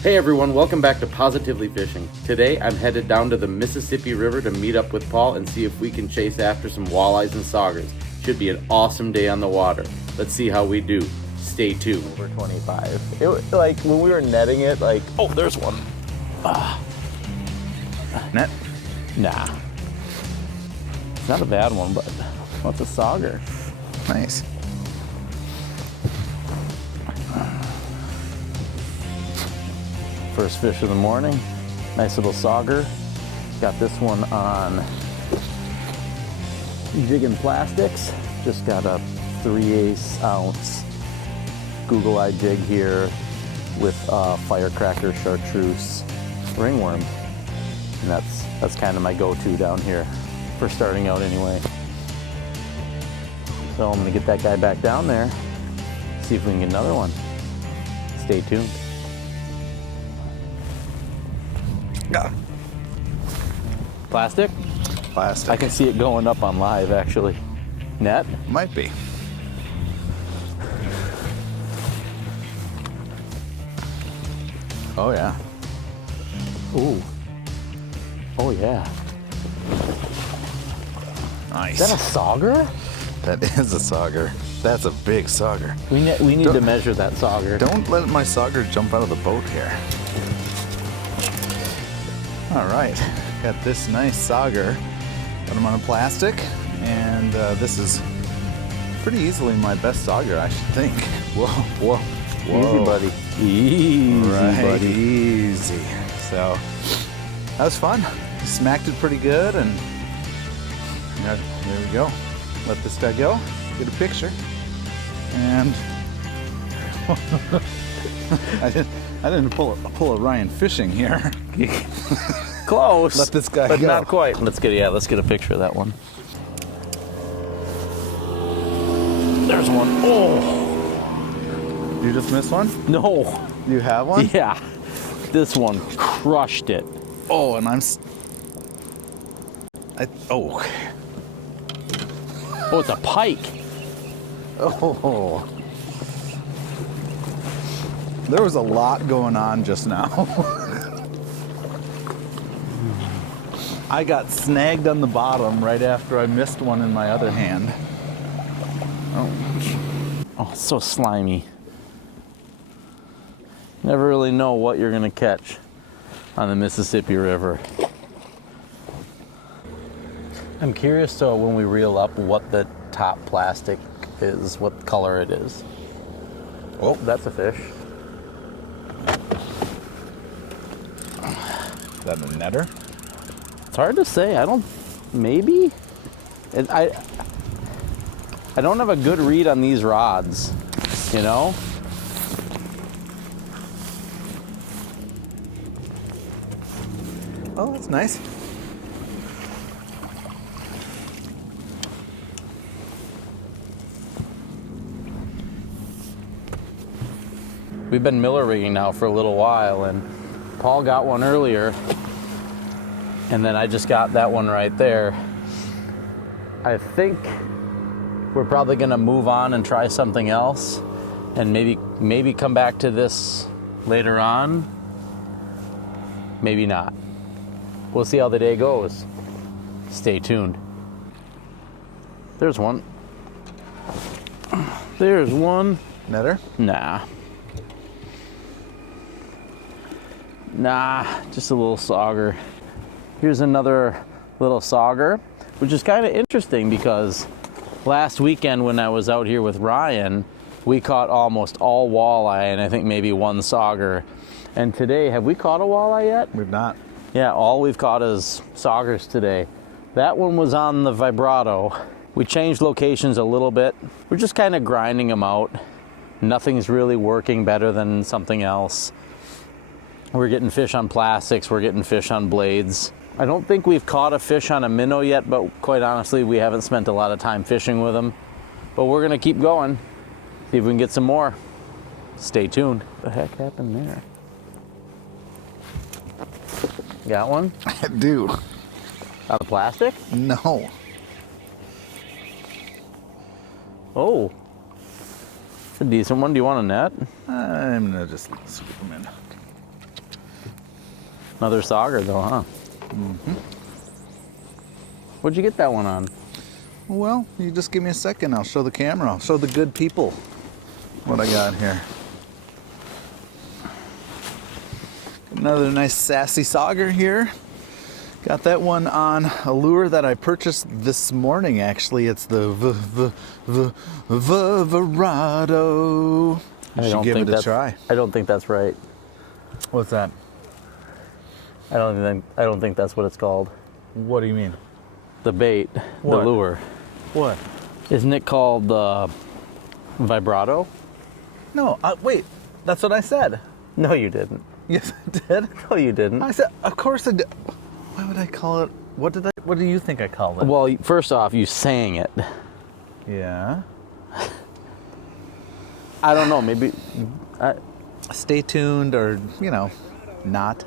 Hey everyone, welcome back to Positively Fishing. Today I'm headed down to the Mississippi River to meet up with Paul and see if we can chase after some walleyes and saugers. Should be an awesome day on the water. Let's see how we do. Stay tuned. Over 25. It was like when we were netting it, like, oh, there's one. Net? Nah. It's not a bad one, but what's a sauger? Nice. First fish of the morning. Nice little sauger. Got this one on jigging plastics. Just got a 3/8 ounce Google Eye jig here with firecracker chartreuse ringworm. And that's kind of my go-to down here for starting out anyway. So I'm gonna get that guy back down there, see if we can get another one. Stay tuned. Got Plastic? plastic. I can see it going up on live actually. Net? Might be. Oh yeah. Ooh. Oh yeah. Nice. Is that a sauger? That is a sauger. That's a big sauger. We need to measure that sauger. Don't let my sauger jump out of the boat here. All right, got this nice sauger. Got him on a plastic, and this is pretty easily my best sauger, I should think. Whoa, whoa, whoa. Easy, buddy. Easy, Right, buddy. easy. So that was fun. Smacked it pretty good, and there we go. Let this guy go. Get a picture, and I didn't pull a Ryan Fishing here. Close. Let this guy but go. not quite. Let's get a picture of that one. There's one. Oh You just missed one? no. You have one? Yeah. This one crushed it. Oh, and oh. Oh, it's a pike. Oh. There was a lot going on just now. I got snagged on the bottom right after I missed one in my other hand. Oh, it's so slimy. Never really know what you're gonna catch on the Mississippi River. I'm curious though, when we reel up, what the top plastic is, what color it is. Oh, that's a fish. Is that a netter? It's hard to say. Maybe? I don't have a good read on these rods, you know? Oh, that's nice. We've been miller rigging now for a little while, and Paul got one earlier, and then I just got that one right there. I think we're probably gonna move on and try something else, and maybe come back to this later on. Maybe not. We'll see how the day goes. Stay tuned. There's one. There's one. Netter? Nah, just a little sauger. Here's another little sauger, which is kind of interesting because last weekend when I was out here with Ryan, we caught almost all walleye and I think maybe one sauger. And today, have we caught a walleye yet? We've not. Yeah, all we've caught is saugers today. That one was on the vibrato. We changed locations a little bit. We're just kind of grinding them out. Nothing's really working better than something else. We're getting fish on plastics, we're getting fish on blades. I don't think we've caught a fish on a minnow yet, but quite honestly, we haven't spent a lot of time fishing with them. But we're gonna keep going, see if we can get some more. Stay tuned. What the heck happened there? Got one? I do. Out of plastic? No. Oh. It's a decent one. Do you want a net? I'm gonna just scoop them in. Another sauger though, huh? Mm-hmm. What'd you get that one on? Well, you just give me a second. I'll show the camera. I'll show the good people what I got here. Another nice sassy sauger here. Got that one on a lure that I purchased this morning, actually. It's the vibrato. You should give it a try. I don't think that's right. What's that? I don't think that's what it's called. What do you mean? The bait, What? the lure. What? Isn't it called vibrato? No, wait. That's what I said. No, you didn't. Yes, I did. No, you didn't. I said, of course I did. Why would I call it? What do you think I called it? Well, first off, you sang it. Yeah. I don't know, maybe... Stay tuned, or, not.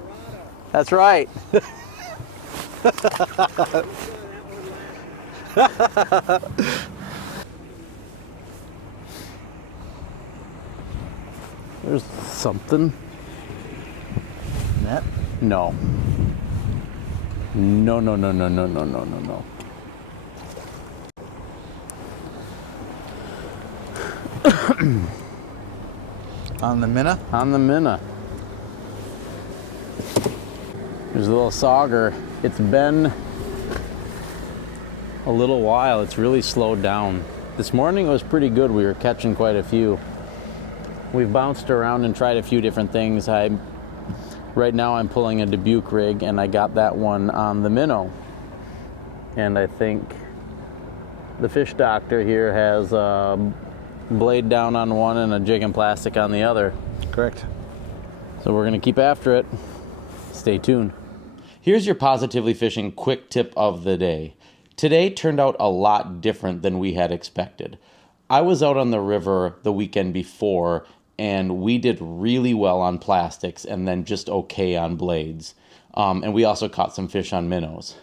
That's right. There's something. Net? No. No. On the minnow? On the minnow. There's a little sauger. It's been a little while. It's really slowed down. This morning it was pretty good. We were catching quite a few. We've bounced around and tried a few different things. Right now I'm pulling a Dubuque rig, and I got that one on the minnow. And I think the fish doctor here has a blade down on one and a jig and plastic on the other. Correct. So we're gonna keep after it. Stay tuned. Here's your positively fishing quick tip of the day. Today turned out a lot different than we had expected. I was out on the river the weekend before, and we did really well on plastics and then just okay on blades. And we also caught some fish on minnows.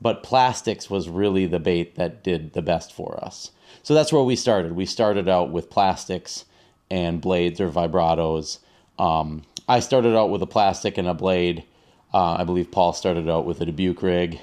But plastics was really the bait that did the best for us. So that's where we started. We started out with plastics and blades or vibratos. I started out with a plastic and a blade. I believe Paul started out with a Dubuque rig,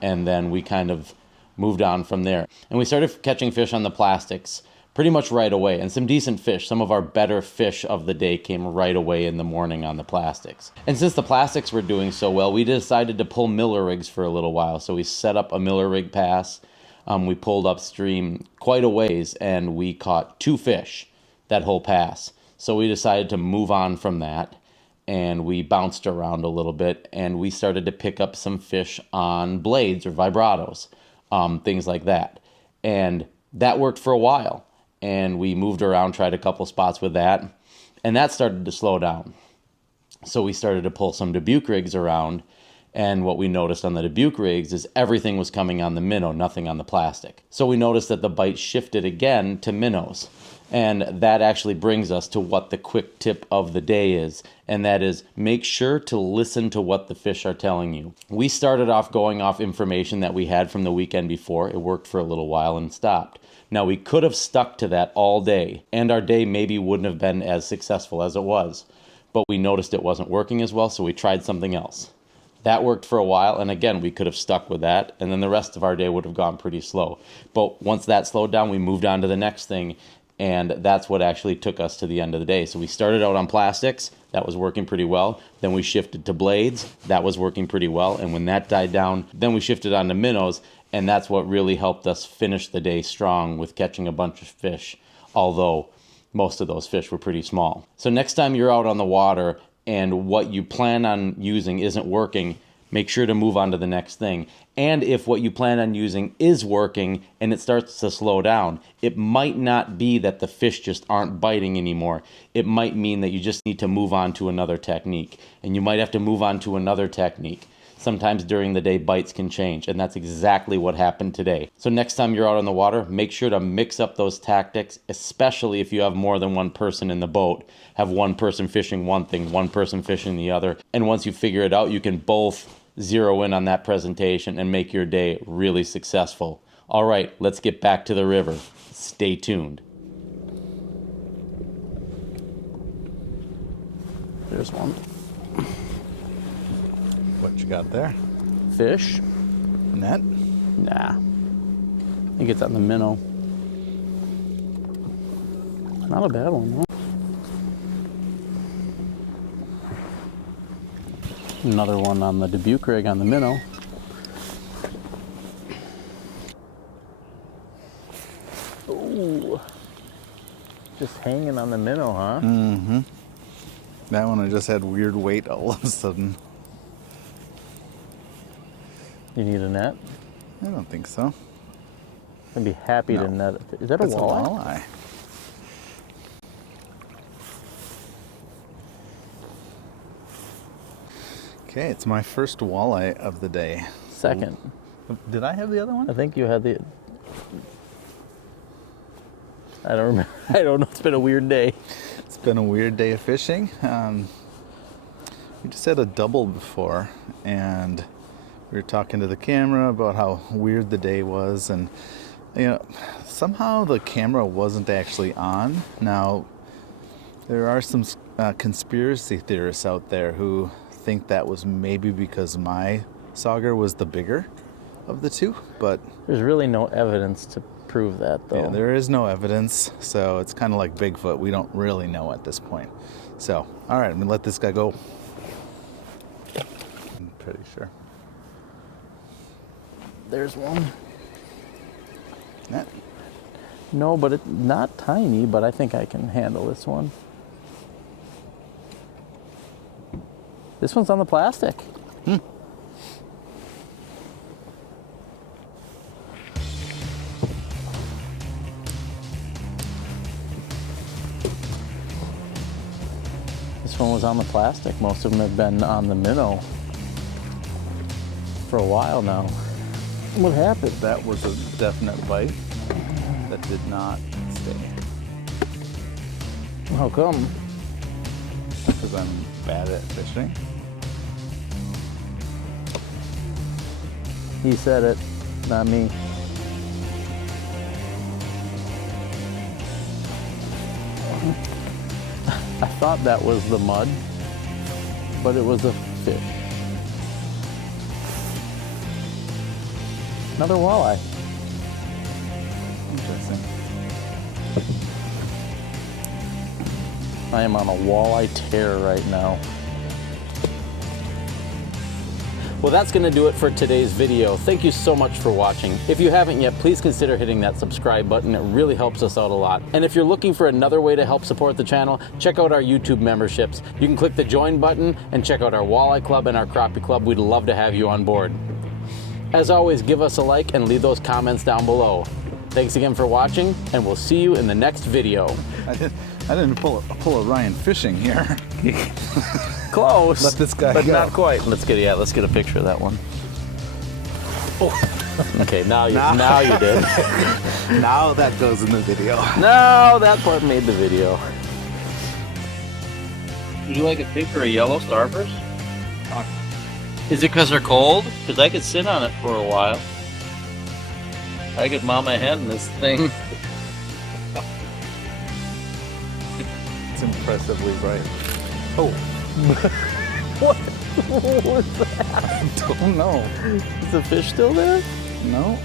and then we kind of moved on from there. And we started catching fish on the plastics pretty much right away, and some decent fish. Some of our better fish of the day came right away in the morning on the plastics. And since the plastics were doing so well, we decided to pull Miller rigs for a little while. So we set up a Miller rig pass. We pulled upstream quite a ways, and we caught 2 fish that whole pass. So we decided to move on from that, and we bounced around a little bit, and we started to pick up some fish on blades or vibratos, things like that. And that worked for a while, and we moved around, tried a couple spots with that, and that started to slow down. So we started to pull some Dubuque rigs around, and what we noticed on the Dubuque rigs is everything was coming on the minnow, nothing on the plastic. So we noticed that the bite shifted again to minnows. And that actually brings us to what the quick tip of the day is, and that is make sure to listen to what the fish are telling you. We started off going off information that we had from the weekend before. It worked for a little while and stopped. Now, we could have stuck to that all day, and our day maybe wouldn't have been as successful as it was. But we noticed it wasn't working as well, so we tried something else. That worked for a while, and again, we could have stuck with that, and then the rest of our day would have gone pretty slow. But once that slowed down, we moved on to the next thing, and that's what actually took us to the end of the day. So we started out on plastics. That was working pretty well. Then we shifted to blades. That was working pretty well. And when that died down, then we shifted on to minnows, and that's what really helped us finish the day strong with catching a bunch of fish, although most of those fish were pretty small. So next time you're out on the water and what you plan on using isn't working, make sure to move on to the next thing. And if what you plan on using is working and it starts to slow down, it might not be that the fish just aren't biting anymore. It might mean that you just need to move on to another technique. And you might have to move on to another technique. Sometimes during the day, bites can change, and that's exactly what happened today. So next time you're out on the water, make sure to mix up those tactics, especially if you have more than one person in the boat. Have one person fishing one thing, one person fishing the other. And once you figure it out, you can both zero in on that presentation and make your day really successful. All right, let's get back to the river. Stay tuned. There's one. What you got there? Fish? Net? Nah. I think it's on the minnow. Not a bad one, though. Another one on the Dubuque rig on the minnow. Ooh. Just hanging on the minnow, huh? Mm-hmm. That one I just had weird weight all of a sudden. You need a net? I don't think so. I'd be happy to net it. Is that a That's walleye? a walleye. Okay, it's my first walleye of the day. Second. Did I have the other one? I think you had the... I don't remember. I don't know. It's been a weird day. It's been a weird day of fishing. We just had a double before, and we were talking to the camera about how weird the day was, and you know, somehow the camera wasn't actually on. Now, there are some conspiracy theorists out there who think that was maybe because my sauger was the bigger of the two, but There's really no evidence to prove that, though. yeah, there is no evidence, so it's kind of like Bigfoot. We don't really know at this point. So, all right, I'm gonna let this guy go. I'm pretty sure. There's one. Net. No, but it's not tiny, but I think I can handle this one. This one's on the plastic. This one was on the plastic. Most of them have been on the minnow for a while now. What happened? That was a definite bite that did not stay. How come? Because I'm bad at fishing. He said it, not me. I thought that was the mud, but it was a fish. Another walleye. Interesting. I am on a walleye tear right now. Well, that's going to do it for today's video. Thank you so much for watching. If you haven't yet, please consider hitting that subscribe button. It really helps us out a lot. And if you're looking for another way to help support the channel, check out our YouTube memberships. You can click the join button and check out our Walleye Club and our Crappie Club. We'd love to have you on board. As always, give us a like and leave those comments down below. Thanks again for watching, and we'll see you in the next video. I didn't pull a Ryan fishing here. Close. Let this guy but go. not quite. Let's get a picture of that one. Oh. Okay, now you did. Now that goes in the video. No, that part made the video. Would you like a pink or a yellow starburst? Is it because they're cold? Because I could sit on it for a while. I could mount my head in this thing. It's impressively bright. Oh. What was that? I don't know. Is the fish still there? No.